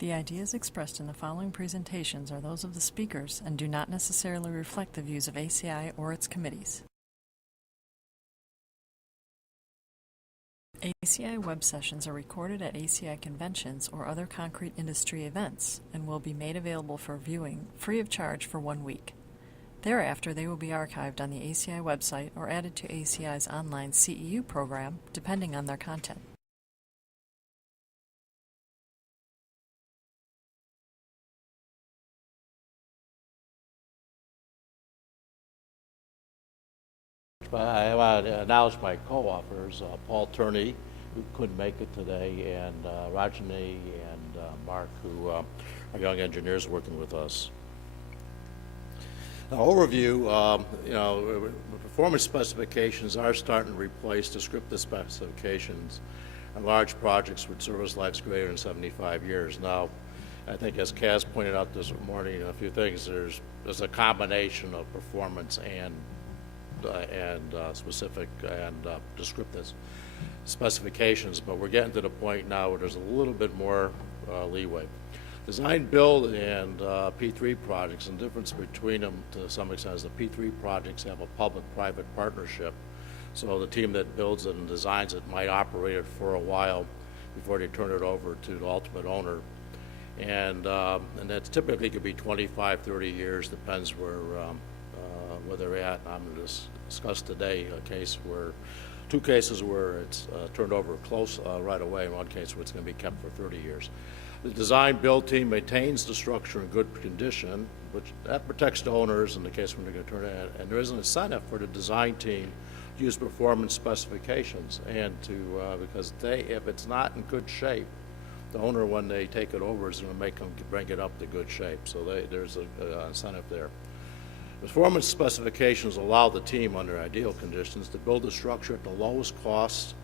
The ideas expressed in the following presentations are those of the speakers and do not necessarily reflect the views of ACI or its committees. ACI web sessions are recorded at ACI conventions or other concrete industry events and will be made available for viewing free of charge for 1 week. Thereafter, they will be archived on the ACI website or added to ACI's online CEU program, depending on their content. I want to acknowledge my co-authors, Paul Tourney, who couldn't make it today, and Rajani and Mark, who are young engineers working with us. Now, overview, performance specifications are starting to replace descriptive specifications on large projects with service lives greater than 75 years. Now, I think as Kaz pointed out this morning, a few things, there's a combination of performance and specific and descriptive specifications, but we're getting to the point now where there's a little bit more leeway. Design, build, and P3 projects, and the difference between them to some extent is the P3 projects have a public-private partnership, so the team that builds it and designs it might operate it for a while before they turn it over to the ultimate owner. And that typically could be 25, 30 years, depends where they're at. I'm going to discuss today two cases where it's turned over close right away, and one case where it's going to be kept for 30 years. The design build team maintains the structure in good condition, which that protects the owners in the case when they're going to turn it in. And there is an incentive for the design team to use performance specifications, and because if it's not in good shape, the owner, when they take it over, is going to make them bring it up to good shape. So there's an incentive there. Performance specifications allow the team, under ideal conditions, to build a structure at the lowest cost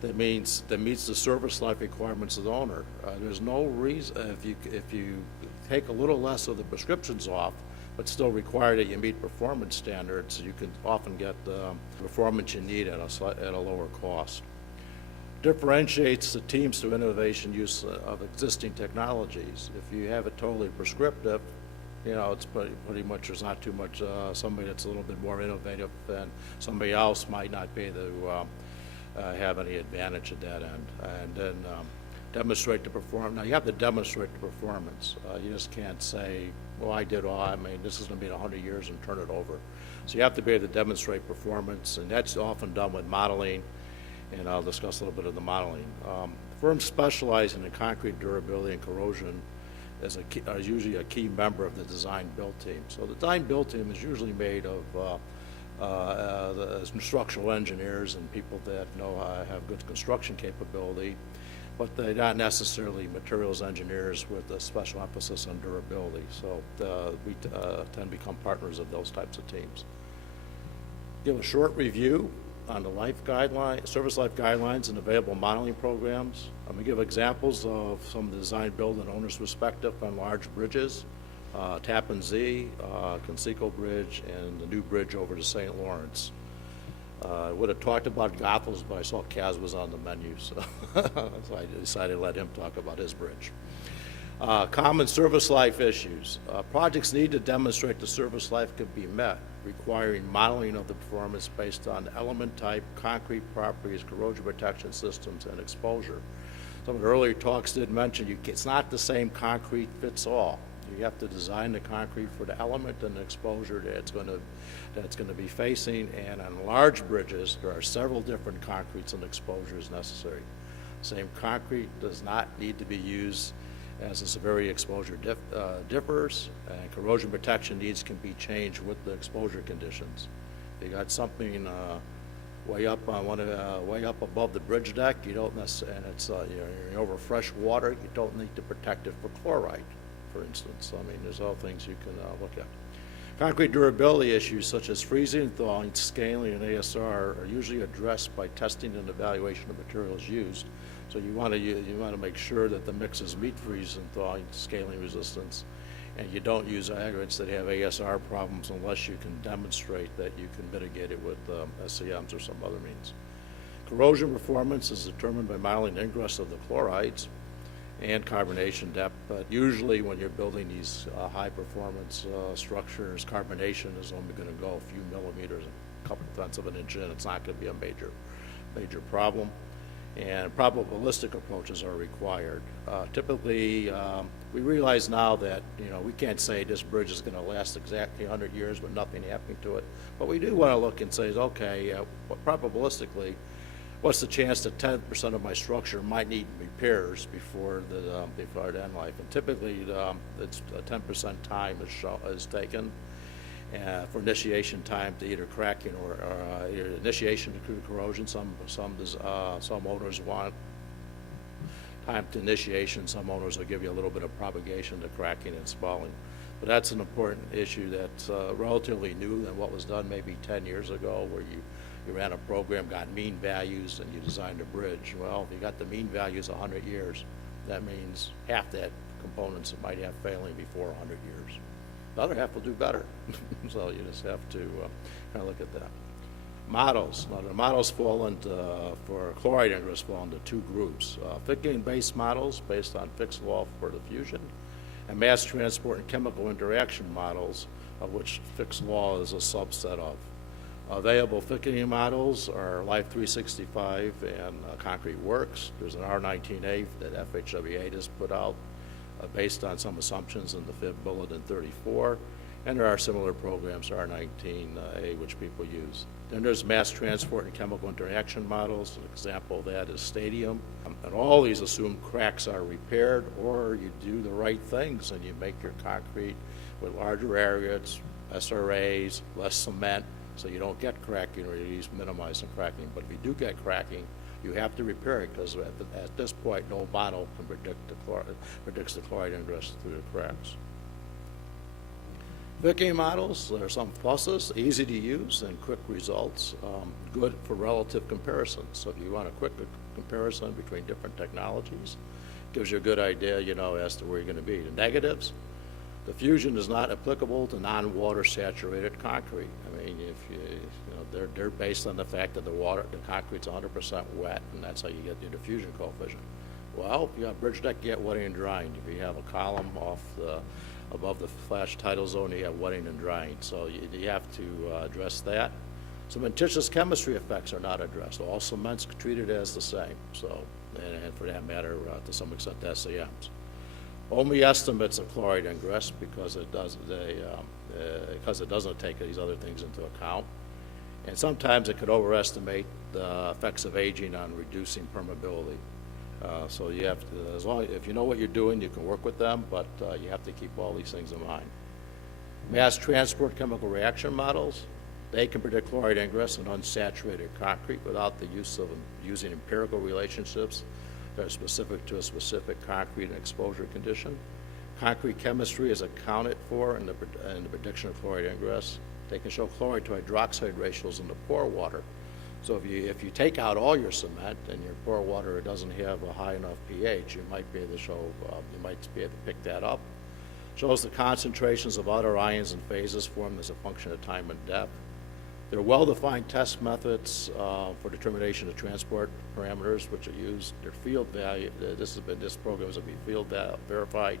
that meets the service life requirements of the owner. There's no reason, if you take a little less of the prescriptions off, but still require that you meet performance standards, you can often get the performance you need at a lower cost. Differentiates the teams through innovation use of existing technologies. If you have it totally prescriptive, it's pretty much, there's not too much, somebody that's a little bit more innovative than somebody else might not be able to have any advantage at that end. And then demonstrate the performance. Now, you have to demonstrate the performance. You just can't say, well, I did all, this is going to be 100 years and turn it over. So you have to be able to demonstrate performance, and that's often done with modeling, and I'll discuss a little bit of the modeling. Firms specializing in concrete durability and corrosion are usually a key member of the design build team. So the design build team is usually made of the structural engineers and people that have good construction capability, but they're not necessarily materials engineers with a special emphasis on durability. So we tend to become partners of those types of teams. Give a short review on the service life guidelines and available modeling programs. I'm going to give examples of some of the design, build, and owner's perspective on large bridges, Tappan Zee, Conseco Bridge, and the new bridge over to St. Lawrence. I would have talked about Goethals, but I saw Kaz was on the menu, so I decided to let him talk about his bridge. Common service life issues. Projects need to demonstrate the service life could be met, requiring modeling of the performance based on element type, concrete properties, corrosion protection systems, and exposure. Some of the earlier talks did mention it's not the same concrete fits all. You have to design the concrete for the element and the exposure that it's going to be facing, and on large bridges there are several different concretes and exposures necessary. Same concrete does not need to be used as the severity exposure differs, and corrosion protection needs can be changed with the exposure conditions. If you got something way up above the bridge deck, you don't necessarily, and it's you're over fresh water, you don't need to protect it for chloride, for instance. There's all things you can look at. Concrete durability issues such as freezing, thawing, scaling, and ASR are usually addressed by testing and evaluation of materials used. So you want to make sure that the mixes meet freeze and thawing, scaling resistance, and you don't use aggregates that have ASR problems unless you can demonstrate that you can mitigate it with SCMs or some other means. Corrosion performance is determined by modeling ingress of the chlorides, and carbonation depth. But usually when you're building these high-performance structures, carbonation is only going to go a few millimeters, a couple tenths of an inch in. It's not going to be a major problem. And probabilistic approaches are required. Typically, we realize now that we can't say this bridge is going to last exactly 100 years with nothing happening to it. But we do want to look and say, okay, probabilistically, what's the chance that 10% of my structure might need repairs before it end life? And typically, it's 10% time is taken for initiation time to either cracking or either initiation to corrosion. Some owners want time to initiation. Some owners will give you a little bit of propagation to cracking and swelling. But that's an important issue that's relatively new than what was done maybe 10 years ago, where you ran a program, got mean values, and you designed a bridge. Well, if you got the mean values 100 years, that means half that components might have failing before 100 years. The other half will do better. So you just have to kind of look at that. Models. Now, the models fall into, for chloride ingress, fall into two groups. Thickening-based models based on fixed law for diffusion, and mass transport and chemical interaction models, of which fixed law is a subset of. Available thickening models are Life 365 and Concrete Works. There's an R19A that FHWA just put out based on some assumptions in the fifth bulletin 34, and there are similar programs, R19A, which people use. Then there's mass transport and chemical interaction models. An example of that is Stadium. And all these assume cracks are repaired, or you do the right things and you make your concrete with larger areas, SRAs, less cement, so you don't get cracking, or you use minimizing cracking. But if you do get cracking, you have to repair it, because at this point, no model can predicts the chloride ingress through the cracks. Thickening models, there are some pluses, easy to use and quick results, good for relative comparisons. So if you want a quick comparison between different technologies, gives you a good idea, as to where you're going to be. The negatives, the fusion is not applicable to non-water saturated concrete. I mean, they're based on the fact that the concrete's 100% wet, and that's how you get the diffusion coefficient. Well, if you have bridge deck, you get wetting and drying. If you have a column above the flash tidal zone, you have wetting and drying. So you have to address that. Cementitious chemistry effects are not addressed. All cements treated as the same. So, and for that matter, to some extent, SEMs. Only estimates of chloride ingress, because it doesn't take these other things into account. And sometimes it could overestimate the effects of aging on reducing permeability. So you have to, if you know what you're doing, you can work with them, but you have to keep all these things in mind. Mass transport chemical reaction models, they can predict chloride ingress in unsaturated concrete without the use of using empirical relationships that are specific to a specific concrete and exposure condition. Concrete chemistry is accounted for in the prediction of chloride ingress. They can show chloride to hydroxide ratios in the pore water. So if you take out all your cement and your pore water doesn't have a high enough pH, you might be able to show, you might be able to pick that up. Shows the concentrations of outer ions and phases formed as a function of time and depth. There are well-defined test methods for determination of transport parameters, which are used. Their field value. This program is going to be field verified,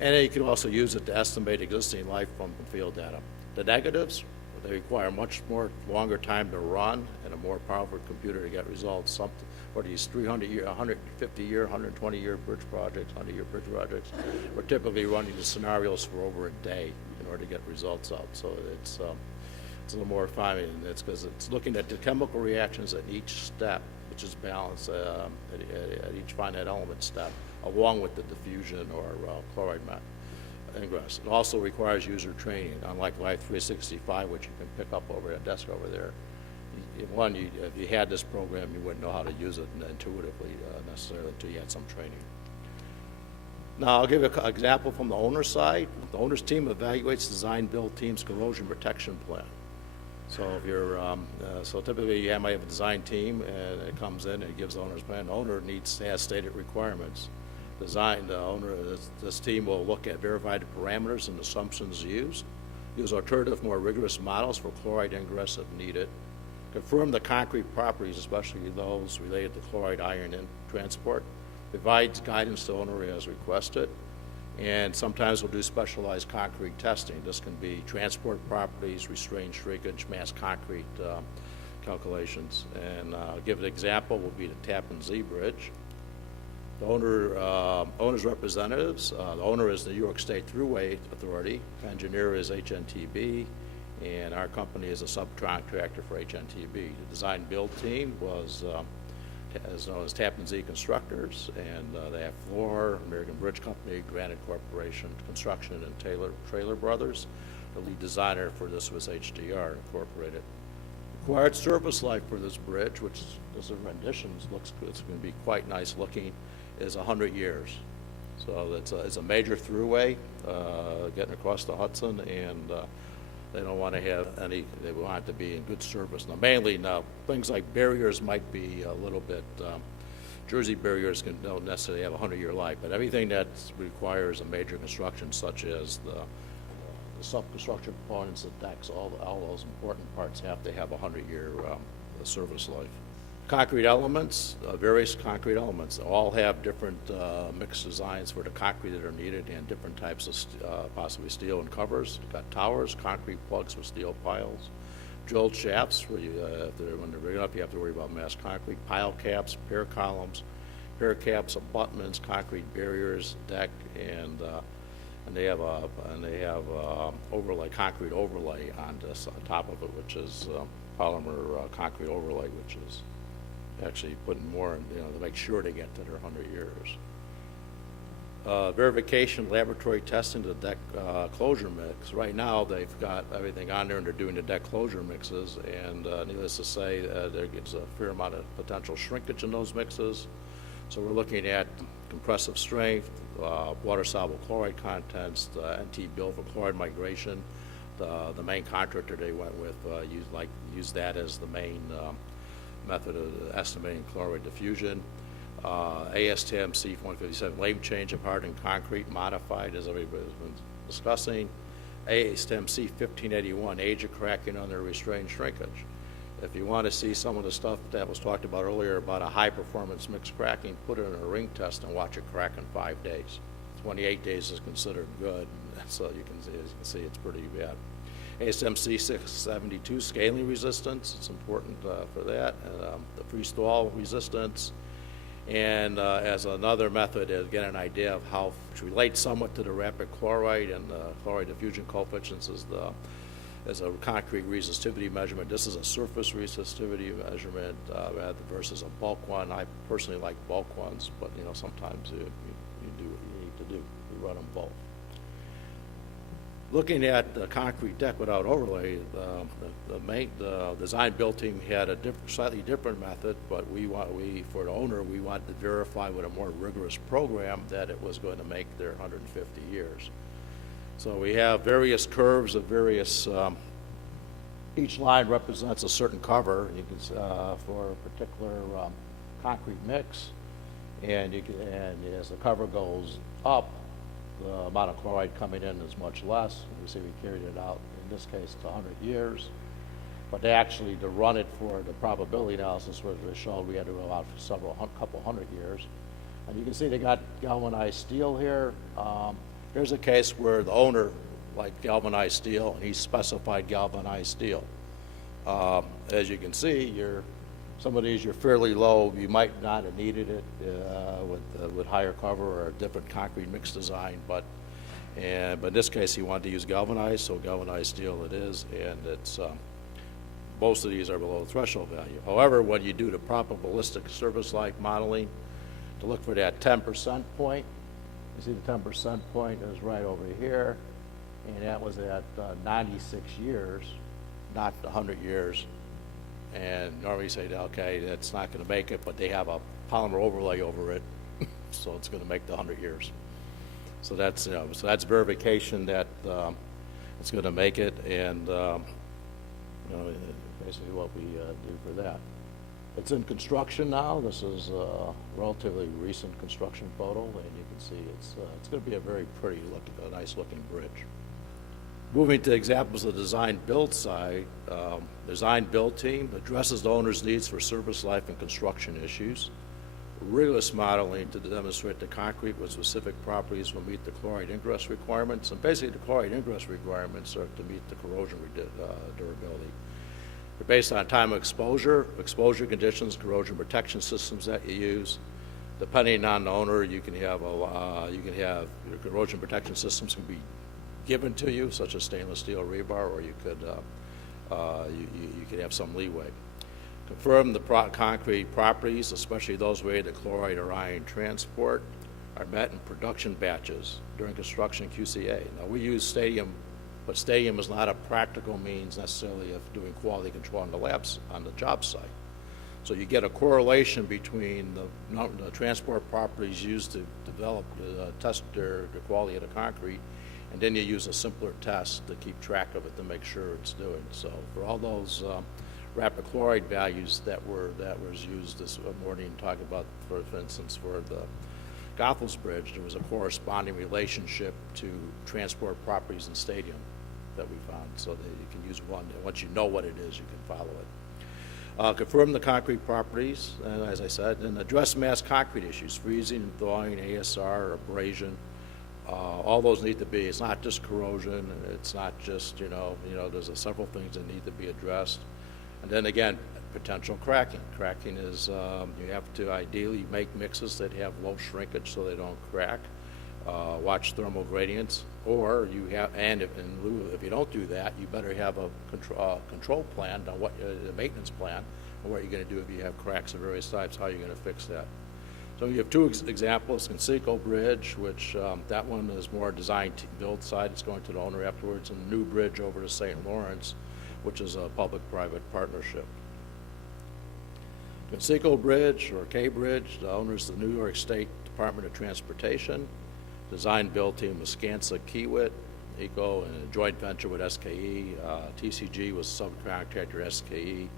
and then you can also use it to estimate existing life from field data. The negatives, they require much longer time to run and a more powerful computer to get results. For these 300-year, 150-year, 120-year bridge projects, 100-year bridge projects, we're typically running the scenarios for over a day in order to get results out. So it's a little more refinement, and it's because it's looking at the chemical reactions at each step, which is balanced at each finite element step, along with the diffusion or chloride ingress. It also requires user training, unlike Life 365, which you can pick up over at a desk over there. If you had this program, you wouldn't know how to use it intuitively necessarily until you had some training. Now, I'll give you an example from the owner's side. The owner's team evaluates design build team's corrosion protection plan. So if you're, so typically you might have a design team, and it comes in and it gives the owner's plan. The owner has stated requirements. This team will look at verified parameters and assumptions used, use alternative, more rigorous models for chloride ingress if needed, confirm the concrete properties, especially those related to chloride iron in transport, provides guidance to owner as requested, and sometimes we'll do specialized concrete testing. This can be transport properties, restrained shrinkage, mass concrete calculations. And I'll give an example, will be the Tappan Zee Bridge. The owner's representatives, the owner is the New York State Thruway Authority, engineer is HNTB, and our company is a subcontractor for HNTB. The design build team was is known as Tappan Zee Constructors, and they have Floor, American Bridge Company, Granite Corporation, Construction, and Trailer Brothers. The lead designer for this was HDR Incorporated. Required service life for this bridge, which this is renditions, looks good, it's going to be quite nice looking, is 100 years. So it's a major throughway getting across the Hudson, and they don't want to have any, they want it to be in good service. Now, things like barriers might be a little bit, Jersey barriers don't necessarily have a 100-year life, but everything that requires a major construction, such as the sub-construction components, the decks, all those important parts have to have a 100-year service life. Concrete elements, various concrete elements, all have different mixed designs for the concrete that are needed, and different types of possibly steel and covers. You've got towers, concrete plugs with steel piles, drilled shafts where when they're big enough you have to worry about mass concrete, pile caps, pier columns, pier caps, abutments, concrete barriers, deck, and they have overlay, concrete overlay on this on top of it, which is polymer concrete overlay, which is actually putting more, to make sure they get to their 100 years. Verification, laboratory testing, the deck closure mix. Right now, they've got everything on there, and they're doing the deck closure mixes, and needless to say, there's a fair amount of potential shrinkage in those mixes. So we're looking at compressive strength, water-soluble chloride contents, the NT bill for chloride migration. The main contractor they went with used that as the main method of estimating chloride diffusion. ASTM C157 lame change of hardened concrete modified, as everybody's been discussing. ASTM C1581 age of cracking under restrained shrinkage. If you want to see some of the stuff that was talked about earlier about a high performance mixed cracking, put it in a ring test and watch it crack in 5 days. 28 days is considered good, so you can see it's pretty bad. ASTM C672 scaling resistance, it's important for that. The freestall resistance. And as another method is get an idea of how, which relates somewhat to the rapid chloride and the chloride diffusion coefficients as a concrete resistivity measurement. This is a surface resistivity measurement versus a bulk one. I personally like bulk ones, but sometimes you do what you need to do. You run them both. Looking at the concrete deck without overlay, the design build team had a slightly different method, but for the owner, we wanted to verify with a more rigorous program that it was going to make their 150 years. So we have various curves of various, each line represents a certain cover you can, for a particular concrete mix, and as the cover goes up, the amount of chloride coming in is much less. You see we carried it out, in this case, to 100 years. But to run it for the probability analysis, which we showed we had to go out for couple hundred years. And you can see they got galvanized steel here. Here's a case where the owner liked galvanized steel, and he specified galvanized steel. As you can see, some of these you're fairly low. You might not have needed it with higher cover or a different concrete mix design, but in this case he wanted to use galvanized, so galvanized steel it is, and it's most of these are below the threshold value. However, when you do the probabilistic service life modeling to look for that 10% point, you see the 10% point is right over here, and that was at 96 years, not 100 years. And normally you say, okay, that's not going to make it, but they have a polymer overlay over it, so it's going to make the 100 years. So that's verification that it's going to make it, and basically what we do for that. It's in construction now. This is a relatively recent construction photo, and you can see it's going to be a very pretty looking, a nice looking bridge. Moving to examples of the design build side, design build team addresses the owner's needs for service life and construction issues. rigorous modeling to demonstrate the concrete with specific properties will meet the chloride ingress requirements. And basically, the chloride ingress requirements are to meet the corrosion durability. They're based on time of exposure, exposure conditions, corrosion protection systems that you use. Depending on the owner, you can have your corrosion protection systems can be given to you, such as stainless steel rebar, or you could have some leeway. Confirm the concrete properties, especially those related to chloride or ion transport, are met in production batches during construction QCA. Now, we use stadium, but stadium is not a practical means necessarily of doing quality control on the labs on the job site. So you get a correlation between the transport properties used to develop, test the quality of the concrete, and then you use a simpler test to keep track of it to make sure it's doing. So for all those rapid chloride values that was used this morning, talking about, for instance, for the Goethals Bridge, there was a corresponding relationship to transport properties in stadium that we found, so that you can use one. And once you know what it is, you can follow it. Confirm the concrete properties, as I said, and address mass concrete issues, freezing, thawing, ASR, abrasion. All those need to be, it's not just corrosion, it's not just, there's several things that need to be addressed. And then again, potential cracking. Cracking is, you have to ideally make mixes that have low shrinkage so they don't crack. Watch thermal gradients, or you have, and if you don't do that, you better have a control plan on what, a maintenance plan on what you're going to do if you have cracks of various types, how you're going to fix that. So you have two examples, Conseco Bridge, which that one is more design build side, it's going to the owner afterwards, and the new bridge over to St. Lawrence, which is a public-private partnership. Conseco Bridge, or K-Bridge, the owner is the New York State Department of Transportation. Design build team was Skanska Kiewit, ECO, and a joint venture with SKE. TCG was subcontractor SKE,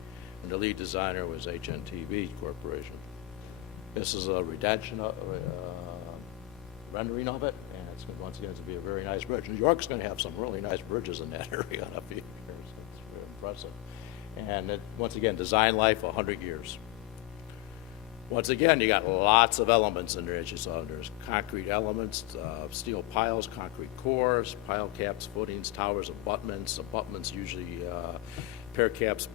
and the lead designer was HNTV Corporation. This is a rendering of it, and it's once again to be a very nice bridge. New York's going to have some really nice bridges in that area in a few years. It's very impressive. And it, once again, design life 100 years. Once again, you got lots of elements in there, as you saw. There's concrete elements, steel piles, concrete cores, pile caps, footings, towers, abutments. Abutments usually pier caps,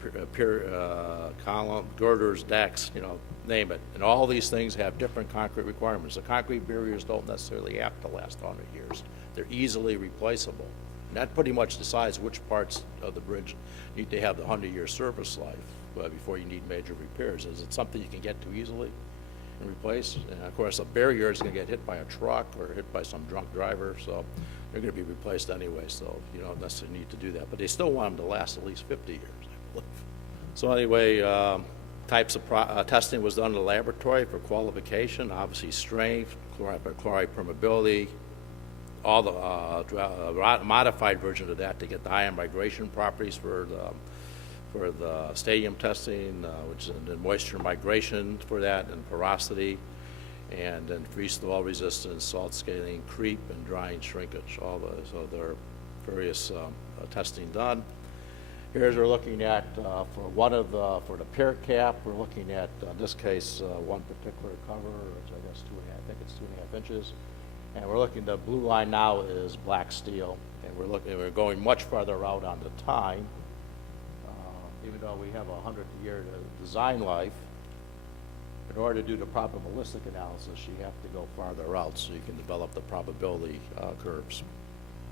column, girders, decks, name it. And all these things have different concrete requirements. The concrete barriers don't necessarily have to last 100 years. They're easily replaceable. And that pretty much decides which parts of the bridge need to have the 100-year service life before you need major repairs. Is it something you can get to easily and replace? And of course, a barrier is going to get hit by a truck or hit by some drunk driver, so they're going to be replaced anyway, so you don't necessarily need to do that. But they still want them to last at least 50 years, I believe. So anyway, types of testing was done in the laboratory for qualification, obviously strength, chloride permeability, all the modified version of that to get the ion migration properties for the stadium testing, which is the moisture migration for that, and porosity, and then freeze-thaw resistance, salt scaling, creep, and drying shrinkage. So there are various testing done. Here's we're looking at for the pier cap. We're looking at in this case one particular cover, which I guess I think it's 2.5 inches, and we're looking. The blue line now is black steel, and we're going much farther out on the time. Even though we have a 100-year design life, in order to do the probabilistic analysis, you have to go farther out so you can develop the probability curves.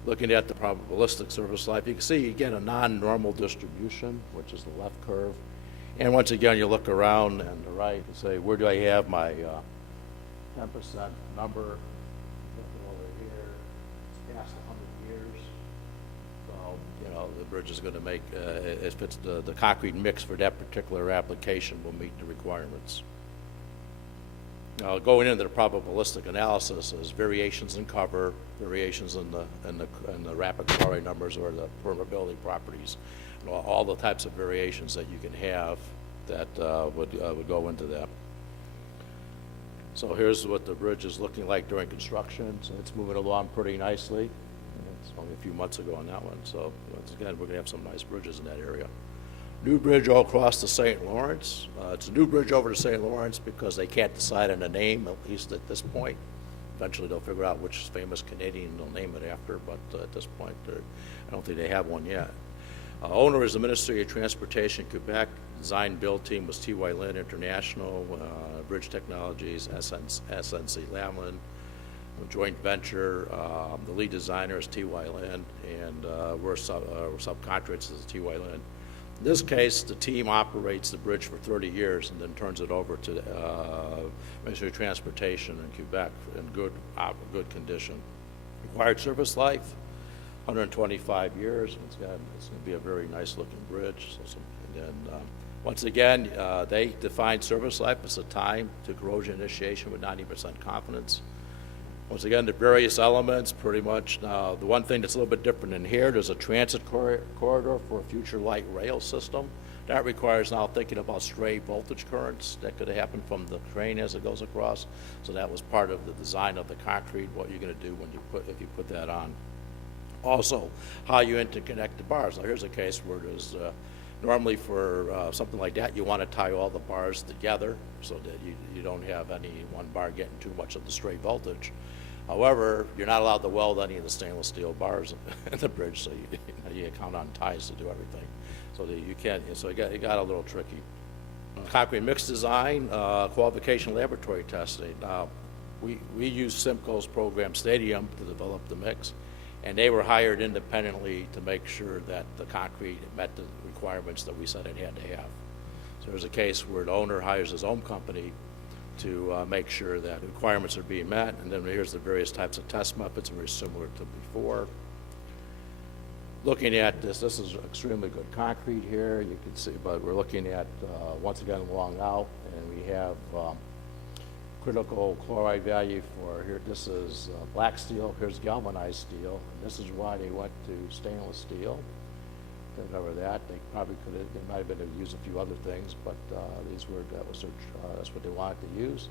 Looking at the probabilistic service life, you can see you get a non-normal distribution, which is the left curve. And once again, you look around and the right and say, where do I have my 10% number? Looking over here, it's past 100 years. So, the bridge is going to make, if it's the concrete mix for that particular application will meet the requirements. Now, going into the probabilistic analysis is variations in cover, variations in the rapid chloride numbers or the permeability properties, all the types of variations that you can have that would go into that. So here's what the bridge is looking like during construction. So it's moving along pretty nicely. It's only a few months ago on that one. So once again, we're going to have some nice bridges in that area. New bridge all across the St. Lawrence. It's a new bridge over to St. Lawrence because they can't decide on a name, at least at this point. Eventually they'll figure out which famous Canadian they'll name it after, but at this point, I don't think they have one yet. Owner is the Ministry of Transportation, Quebec. Design build team was T.Y. Lin International, Bridge Technologies, SNC Lavalin, joint venture. The lead designer is T.Y. Lin, and we're subcontractors to T.Y. Lin. In this case, the team operates the bridge for 30 years and then turns it over to Ministry of Transportation in Quebec in good condition. Required service life, 125 years. It's going to be a very nice looking bridge. Once again, they define service life as a time to corrosion initiation with 90% confidence. Once again, the various elements, pretty much. Now, the one thing that's a little bit different in here, there's a transit corridor for a future light rail system. That requires now thinking about stray voltage currents that could happen from the train as it goes across. So that was part of the design of the concrete, what you're going to do when if you put that on. Also, how you interconnect the bars. Now, here's a case where there's normally for something like that, you want to tie all the bars together so that you don't have any one bar getting too much of the stray voltage. However, you're not allowed to weld any of the stainless steel bars in the bridge, so you count on ties to do everything. So that you can't. So it got a little tricky. Concrete mix design, qualification laboratory testing. Now, we use Simcoe's program Stadium to develop the mix, and they were hired independently to make sure that the concrete met the requirements that we said it had to have. So there's a case where the owner hires his own company to make sure that requirements are being met, and then here's the various types of test methods, very similar to before. Looking at this is extremely good concrete here, you can see, but we're looking at, once again, long out, and we have critical chloride value for here. This is black steel, here's galvanized steel, and this is why they went to stainless steel. To cover that, they probably could have, they might have been able to use a few other things, but that's what they wanted to use.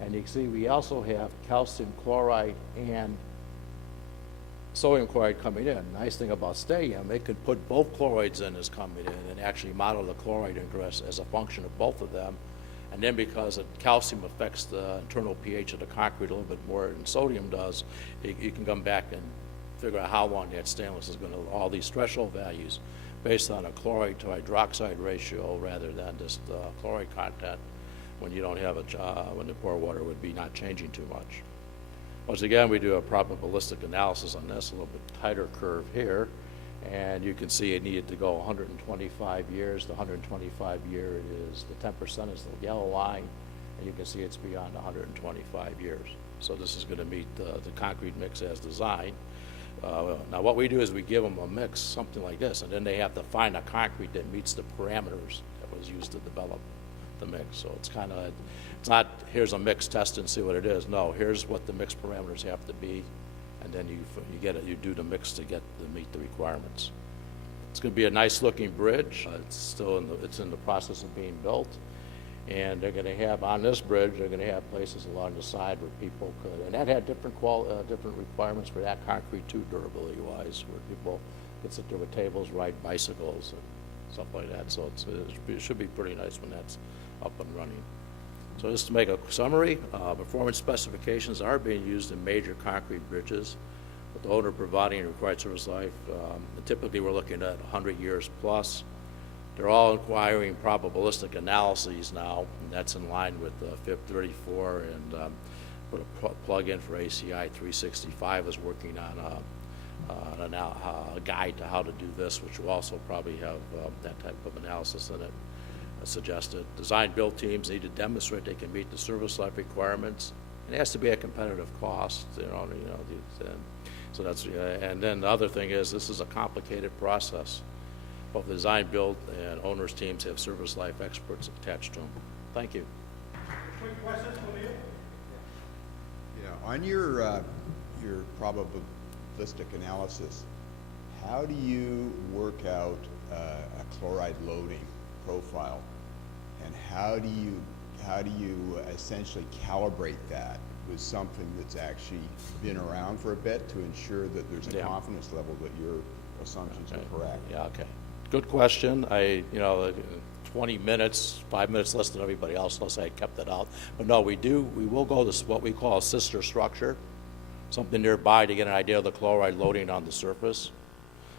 And you can see we also have calcium chloride and sodium chloride coming in. Nice thing about Stadium, they could put both chlorides in as coming in and actually model the chloride ingress as a function of both of them. And then because the calcium affects the internal pH of the concrete a little bit more than sodium does, you can come back and figure out how long that stainless is going to, all these threshold values based on a chloride to hydroxide ratio rather than just chloride content when you don't have when the pore water would be not changing too much. Once again, we do a probabilistic analysis on this, a little bit tighter curve here, and you can see it needed to go 125 years. The 125 year is, the 10% is the yellow line, and you can see it's beyond 125 years. So this is going to meet the concrete mix as designed. Now what we do is we give them a mix, something like this, and then they have to find a concrete that meets the parameters that was used to develop the mix. So it's kind of, it's not here's a mix, test and see what it is. No, here's what the mix parameters have to be, and then you get it. You do the mix to meet the requirements. It's going to be a nice looking bridge. It's still in the process of being built. And they're going to have, on this bridge, they're going to have places along the side where people could, and that had different requirements for that concrete too, durability-wise, where people could sit there with tables, ride bicycles, and stuff like that. So it should be pretty nice when that's up and running. So just to make a summary, performance specifications are being used in major concrete bridges, with the owner providing required service life. Typically, we're looking at 100 years plus. They're all requiring probabilistic analyses now, and that's in line with FIP 34, and put a plug-in for ACI 365 is working on a guide to how to do this, which will also probably have that type of analysis in it suggested. Design build teams need to demonstrate they can meet the service life requirements. It has to be a competitive cost, so that's, and then the other thing is this is a complicated process. Both the design, build, and owners teams have service life experts attached to them. Thank you. Quick questions for Neal? Yeah, on your probabilistic analysis, how do you work out a chloride loading profile, and how do you essentially calibrate that with something that's actually been around for a bit to ensure that there's a confidence level that your assumptions are correct? Yeah, okay. Good question. 20 minutes, 5 minutes less than everybody else, unless I kept it out. But no, we will go to what we call a sister structure, something nearby to get an idea of the chloride loading on the surface.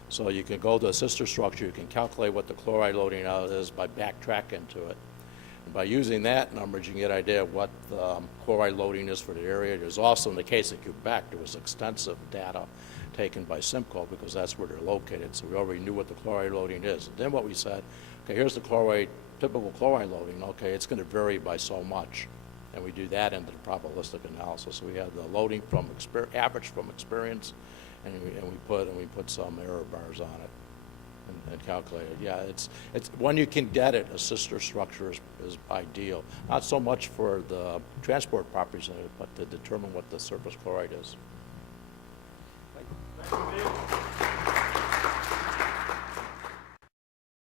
So you can go to a sister structure, you can calculate what the chloride loading out is by backtracking to it. And by using that numbers, you can get an idea of what the chloride loading is for the area. There's also, in the case of Quebec, there was extensive data taken by Simcoe because that's where they're located, so we already knew what the chloride loading is. And then what we said, okay, here's the typical chloride loading. Okay, it's going to vary by so much, and we do that into the probabilistic analysis. So we have the loading from average from experience, and we put some error bars on it and calculate it. Yeah, it's when you can get it, a sister structure is ideal. Not so much for the transport properties in it, but to determine what the surface chloride is. Thank you, Neal.